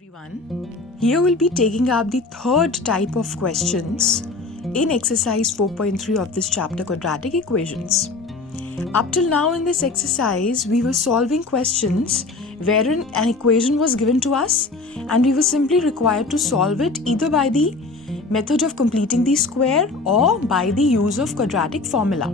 everyone. Here we'll be taking up the third type of questions in exercise 4.3 of this chapter, quadratic equations. Up till now in this exercise, we were solving questions wherein an equation was given to us and we were simply required to solve it either by the method of completing the square or by the use of quadratic formula.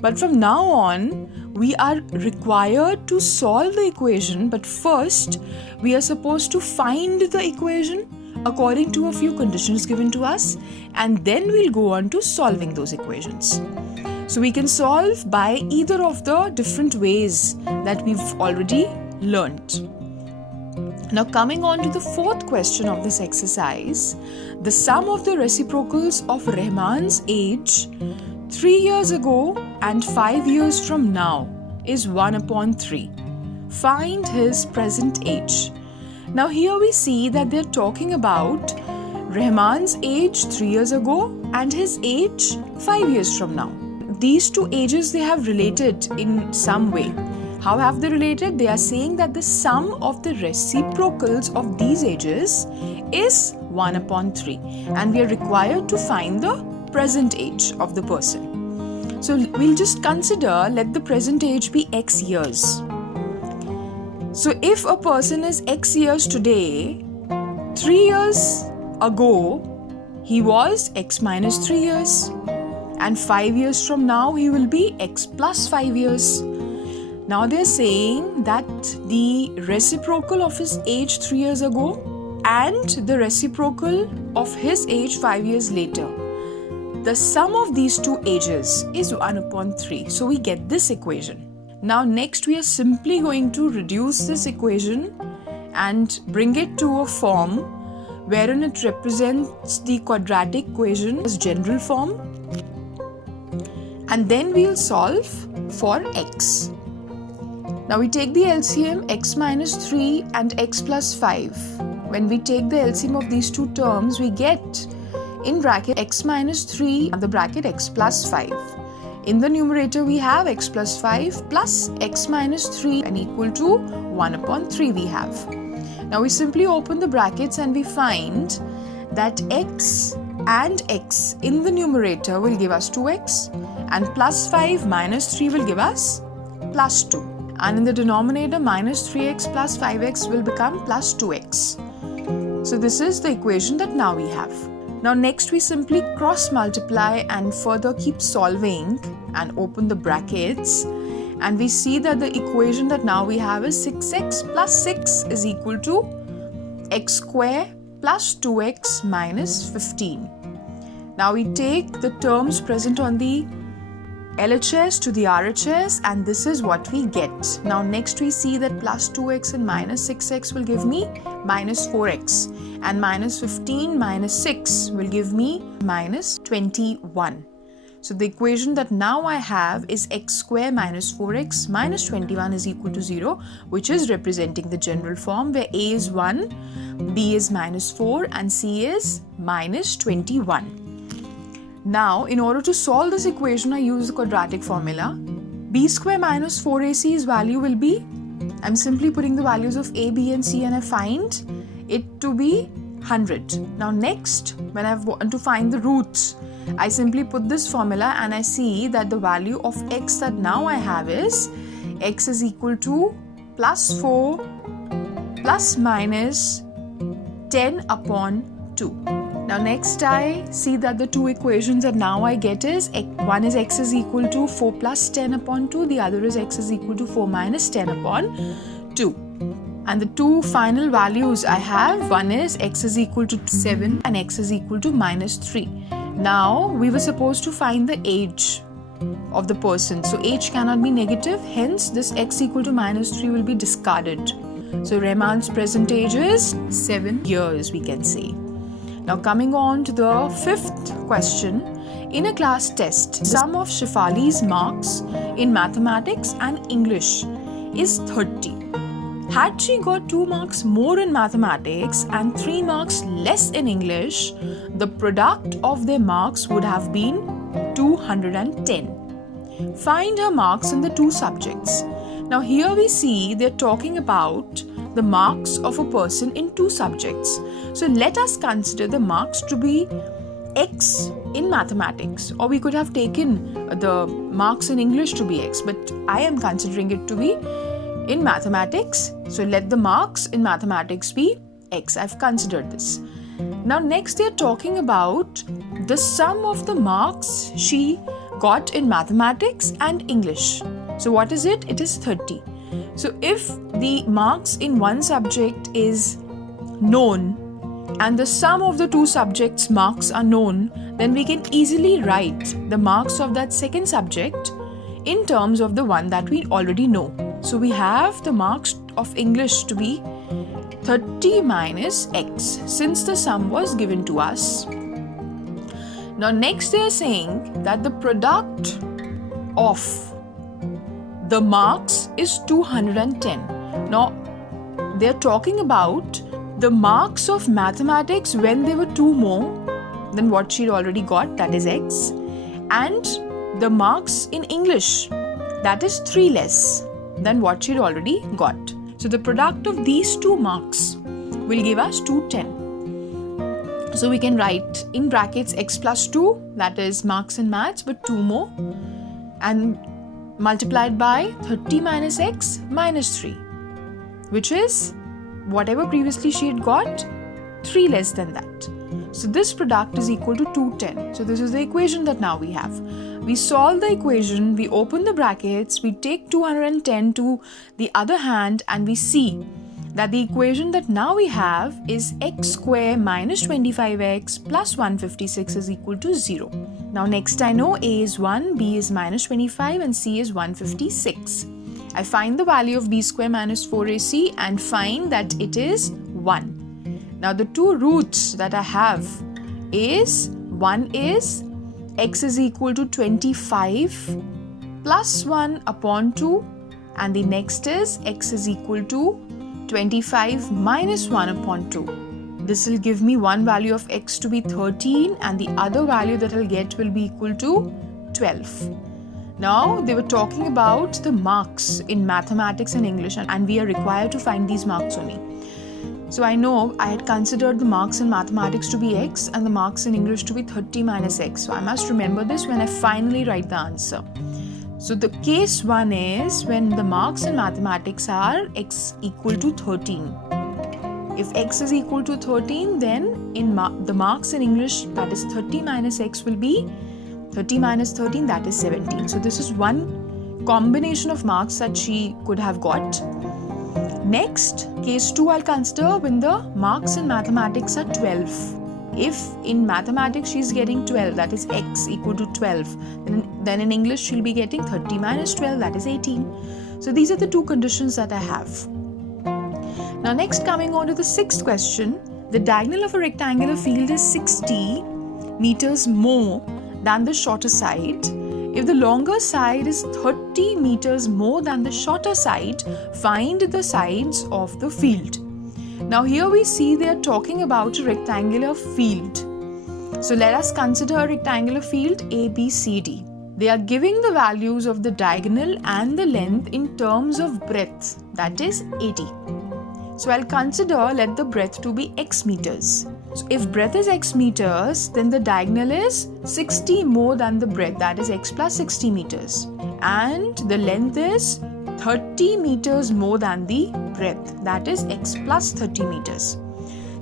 But from now on, we are required to solve the equation, but first we are supposed to find the equation according to a few conditions given to us, and then we'll go on to solving those equations. So we can solve by either of the different ways that we've already learnt. Now coming on to the fourth question of this exercise, the sum of the reciprocals of Rahman's age 3 years ago and 5 years from now is 1/3. Find his present age. Now here we see that they're talking about Rahman's age 3 years ago and his age 5 years from now. These two ages they have related in some way. How have they related? They are saying that the sum of the reciprocals of these ages is 1/3 and we are required to find the present age of the person. So we'll just consider, let the present age be x years. So if a person is x years today, 3 years ago he was x minus 3 years, and 5 years from now he will be x plus 5 years. Now they're saying that the reciprocal of his age 3 years ago and the reciprocal of his age 5 years later, the sum of these two ages is 1/3. So we get this equation. Now next we are simply going to reduce this equation and bring it to a form wherein it represents the quadratic equation as general form, and then we'll solve for x. Now we take the LCM x minus 3 and x plus 5. When we take the LCM of these two terms, we get in bracket x minus 3 and the bracket x plus 5. In the numerator we have x plus 5 plus x minus 3 and equal to 1/3 we have. Now we simply open the brackets and we find that x and x in the numerator will give us 2x and plus 5 minus 3 will give us plus 2. And in the denominator minus 3x plus 5x will become plus 2x. So this is the equation that now we have. Now next we simply cross multiply and further keep solving and open the brackets, and we see that the equation that now we have is 6x plus 6 is equal to x square plus 2x minus 15. Now we take the terms present on the LHS to the RHS and this is what we get. Now next we see that plus 2x and minus 6x will give me minus 4x, and minus 15 minus 6 will give me minus 21. So the equation that now I have is x square minus 4x minus 21 is equal to 0, which is representing the general form where a is 1, b is minus 4 and c is minus 21. Now, in order to solve this equation, I use the quadratic formula. b square minus 4ac value will be, I'm simply putting the values of a, b and c and I find it to be 100. Now next, when I want to find the roots, I simply put this formula and I see that the value of x that now I have is x is equal to plus 4 plus minus 10/2. Now next I see that the two equations that now I get is one is x is equal to 4 plus 10/2, the other is x is equal to 4 minus 10/2. And the two final values I have, one is x is equal to 7 and x is equal to minus 3. Now we were supposed to find the age of the person. So age cannot be negative, hence this x equal to minus 3 will be discarded. So Rahman's present age is 7 years we can say. Now coming on to the fifth question, in a class test, sum of Shefali's marks in mathematics and English is 30. Had she got 2 marks more in mathematics and 3 marks less in English, the product of their marks would have been 210. Find her marks in the two subjects. Now here we see they're talking about the marks of a person in two subjects. So let us consider the marks to be X in mathematics, or we could have taken the marks in English to be X, but I am considering it to be in mathematics. So let the marks in mathematics be X. I've considered this. Now next they are talking about the sum of the marks she got in mathematics and English. So what is it? It is 30. So if the marks in one subject is known and the sum of the two subjects' marks are known, then we can easily write the marks of that second subject in terms of the one that we already know. So we have the marks of English to be 30 minus X, since the sum was given to us. Now next they are saying that the product of the marks is 210. Now they are talking about the marks of mathematics when they were 2 more than what she'd already got, that is X, and the marks in English, that is 3 less than what she'd already got. So the product of these two marks will give us 210. So we can write in brackets X plus 2, that is marks in maths, but 2 more, and multiplied by 30 minus X minus 3, which is whatever previously she had got, 3 less than that. So this product is equal to 210. So this is the equation that now we have. We solve the equation, we open the brackets, we take 210 to the other hand, and we see that the equation that now we have is x square minus 25x plus 156 is equal to 0. Now next I know A is 1, B is minus 25 and C is 156. I find the value of b square minus 4ac and find that it is 1. Now the two roots that I have is, one is x is equal to 25 plus 1 upon 2, and the next is x is equal to 25 minus 1 upon 2. This will give me one value of x to be 13 and the other value that I'll get will be equal to 12. Now they were talking about the marks in mathematics and English, and we are required to find these marks only. So I know I had considered the marks in mathematics to be x and the marks in English to be 30 minus x. So I must remember this when I finally write the answer. So the case 1 is when the marks in mathematics are x equal to 13. If x is equal to 13, then in the marks in English, that is 30 minus x will be 30 minus 13, that is 17. So this is one combination of marks that she could have got. Next, case 2 I'll consider when the marks in mathematics are 12. If in mathematics she's getting 12, that is x equal to 12, then in English she'll be getting 30 minus 12, that is 18. So these are the two conditions that I have. Now next, coming on to the 6th question, the diagonal of a rectangular field is 60 meters more than the shorter side. If the longer side is 30 meters more than the shorter side, find the sides of the field. Now here we see they are talking about a rectangular field. So let us consider a rectangular field ABCD. They are giving the values of the diagonal and the length in terms of breadth, that is 80. So I'll consider let the breadth to be x meters. So if breadth is x meters, then the diagonal is 60 more than the breadth, that is x plus 60 meters. And the length is 30 meters more than the breadth, that is x plus 30 meters.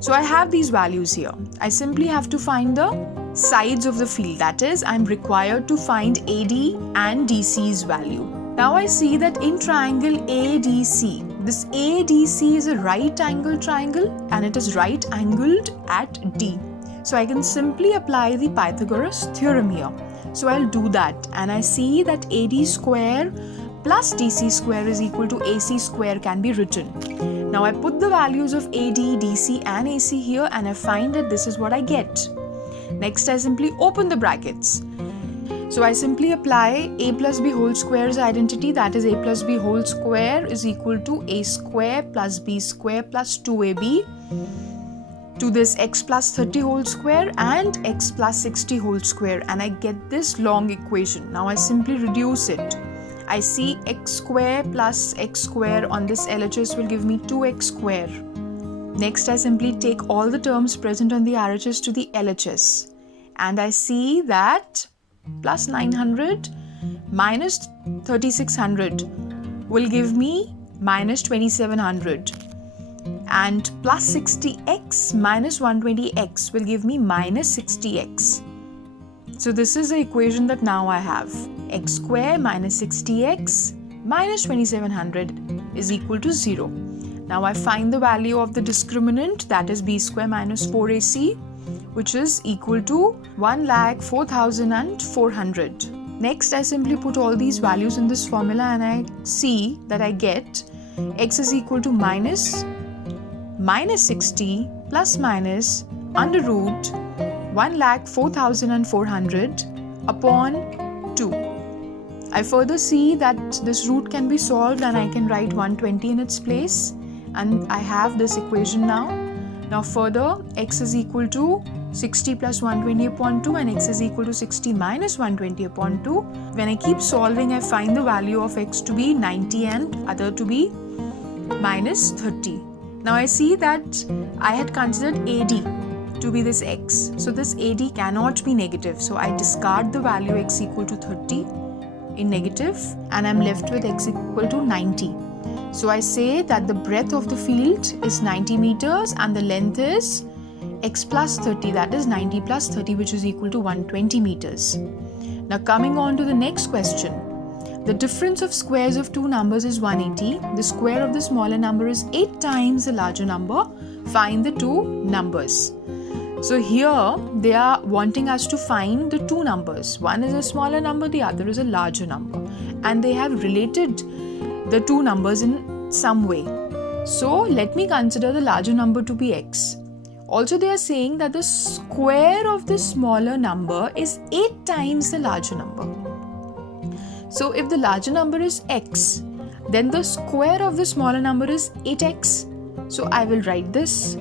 So I have these values here. I simply have to find the sides of the field, that is I'm required to find AD and DC's value. Now I see that in triangle ADC, this ADC is a right angle triangle and it is right angled at D. So I can simply apply the Pythagoras theorem here. So I'll do that and I see that AD square plus DC square is equal to AC square can be written. Now I put the values of AD, DC and AC here and I find that this is what I get. Next I simply open the brackets. So I simply apply a plus b whole square's identity, that is a plus b whole square is equal to a square plus b square plus 2ab to this x plus 30 whole square and x plus 60 whole square, and I get this long equation. Now I simply reduce it. I see x square plus x square on this LHS will give me 2x square. Next, I simply take all the terms present on the RHS to the LHS. And I see that plus 900 minus 3600 will give me minus 2700. And plus 60x minus 120x will give me minus 60x. So this is the equation that now I have. X square minus 60x minus 2700 is equal to 0. Now I find the value of the discriminant, that is b square minus 4ac, which is equal to 1,04,400. Next, I simply put all these values in this formula and I see that I get x is equal to minus 60 plus minus under root 1,04,400 upon 2. I further see that this root can be solved and I can write 120 in its place, and I have this equation now. Now further, x is equal to 60 plus 120 upon 2 and x is equal to 60 minus 120 upon 2. When I keep solving, I find the value of x to be 90 and other to be minus 30. Now I see that I had considered AD to be this x. So this AD cannot be negative. So I discard the value x equal to 30 in negative and I'm left with x equal to 90. So I say that the breadth of the field is 90 meters and the length is x plus 30, that is 90 plus 30, which is equal to 120 meters. Now coming on to the next question. The difference of squares of two numbers is 180. The square of the smaller number is 8 times the larger number. Find the two numbers. So here they are wanting us to find the two numbers. One is a smaller number, the other is a larger number. And they have related the two numbers in some way. So let me consider the larger number to be x. Also they are saying that the square of the smaller number is 8 times the larger number. So if the larger number is x, then the square of the smaller number is 8x. So I will write this.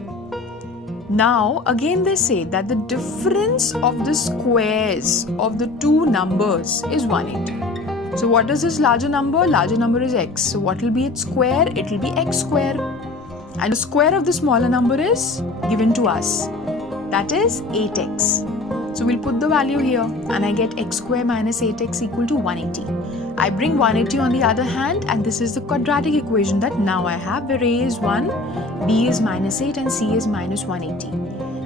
Now again they say that the difference of the squares of the two numbers is 180. So what is this larger number? Larger number is x. So what will be its square? It will be x square. And the square of the smaller number is given to us. That is 8x. So we'll put the value here and I get x square minus 8x equal to 180. I bring 180 on the other hand and this is the quadratic equation that now I have, where a is 1, b is minus 8 and c is minus 180.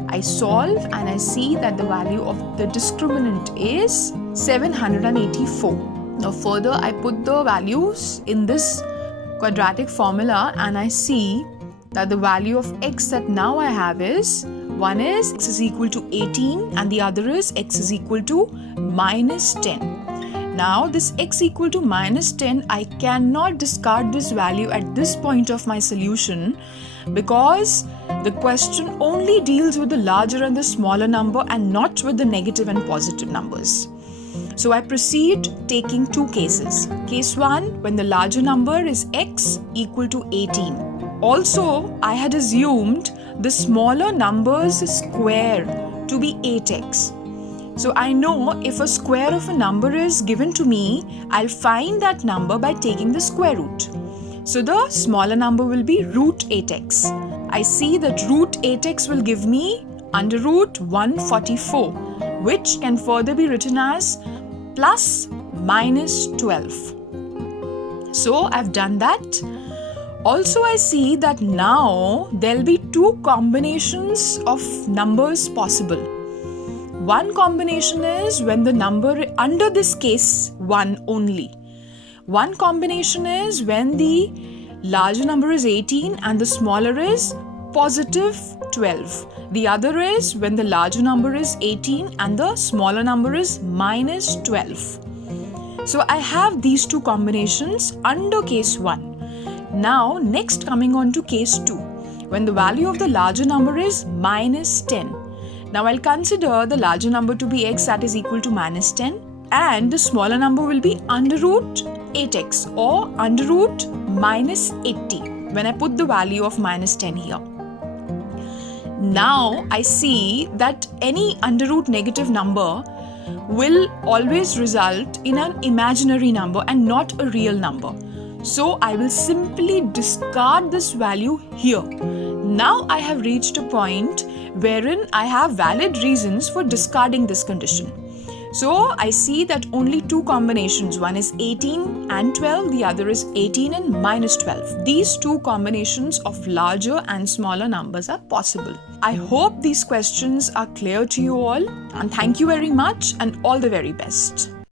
I solve and I see that the value of the discriminant is 784. Now further I put the values in this quadratic formula and I see that the value of x that now I have is, one is x is equal to 18 and the other is x is equal to minus 10. Now this x equal to minus 10, I cannot discard this value at this point of my solution because the question only deals with the larger and the smaller number and not with the negative and positive numbers. So I proceed taking two cases. Case 1, when the larger number is x equal to 18. Also, I had assumed the smaller number's square to be 8x. So I know if a square of a number is given to me, I'll find that number by taking the square root. So the smaller number will be root 8x. I see that root 8x will give me under root 144, which can further be written as plus minus 12. So I've done that. Also, I see that now there'll be two combinations of numbers possible. One combination is when the number under this case 1 only. One combination is when the larger number is 18 and the smaller is positive 12. The other is when the larger number is 18 and the smaller number is minus 12. So I have these two combinations under case 1. Now next coming on to case 2, when the value of the larger number is minus 10. Now I'll consider the larger number to be x, that is equal to minus 10, and the smaller number will be under root 8x or under root minus 80 when I put the value of minus 10 here. Now I see that any under root negative number will always result in an imaginary number and not a real number. So I will simply discard this value here. Now I have reached a point wherein I have valid reasons for discarding this condition. So I see that only two combinations, one is 18 and 12, the other is 18 and minus 12. These two combinations of larger and smaller numbers are possible. I hope these questions are clear to you all, and thank you very much and all the very best.